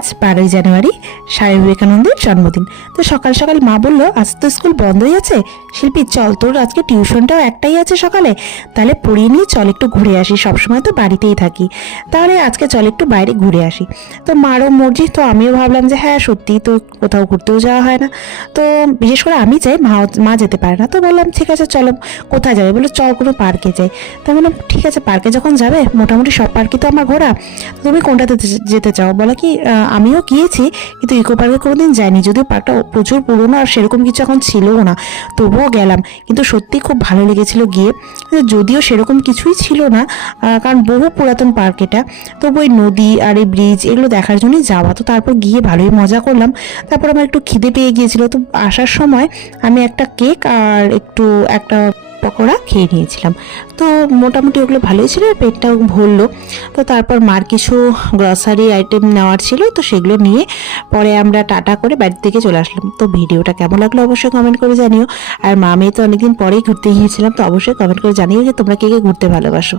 আজ 12ই জানুয়ারি স্বামী বিবেকানন্দের জন্মদিন। তো সকাল সকাল মা বলল, আজ তো স্কুল বন্ধই আছে, শিল্পী চল, তোর আজকে টিউশনটাও একটাই আছে সকালে, তাহলে পড়িয়ে নিয়ে চল একটু ঘুরে আসি, সবসময় তো বাড়িতেই থাকি, তাহলে আজকে চল একটু বাইরে ঘুরে আসি। তো মারও মর্জি, তো আমিও ভাবলাম যে হ্যাঁ সত্যিই তো কোথাও ঘুরতেও যাওয়া হয় না, তো বিশেষ করে আমি যাই, মা যেতে পারে না। তো বললাম ঠিক আছে চলো, কোথায় যাবে, বলে চল কোনো পার্কে যাই। তো বললাম ঠিক আছে, পার্কে যখন যাবে, মোটামুটি সব পার্কই তো আমার ঘোরা, তুমি কোনটাতে যেতে চাও? বলে কি আমিও গিয়েছি কিন্তু ইকো পার্কে কোনোদিন যাইনি, যদিও পার্কটা প্রচুর পুরোনো আর সেরকম কিছু এখন ছিলও না, তবুও গেলাম, কিন্তু সত্যি খুব ভালো লেগেছিল গিয়ে। যদিও সেরকম কিছুই ছিল না, কারণ বহু পুরাতন পার্ক এটা, তবু ওই নদী আর এই ব্রিজ এগুলো দেখার জন্যই যাওয়া। তো তারপর গিয়ে ভালোই মজা করলাম। তারপর আমার একটু খিদে পেয়ে গিয়েছিল, তো আসার সময় আমি একটা কেক আর একটা পকোড়া খেয়ে নিয়েছিলাম। তো মোটামুটি ওগুলো ভালোই ছিল, পেটটাও ভরলো। তো তারপর মার কিছু গ্রসারি আইটেম নেওয়ার ছিল, তো সেগুলো নিয়ে পরে আমরা টাটা করে বাড়ি থেকে চলে আসলাম। তো ভিডিওটা কেমন লাগলো অবশ্যই কমেন্ট করে জানিও। আর মা মেয়ে তো অনেকদিন পরেই ঘুরতে গিয়েছিলাম, তো অবশ্যই কমেন্ট করে জানিও যে তোমরা কে কে ঘুরতে ভালোবাসো।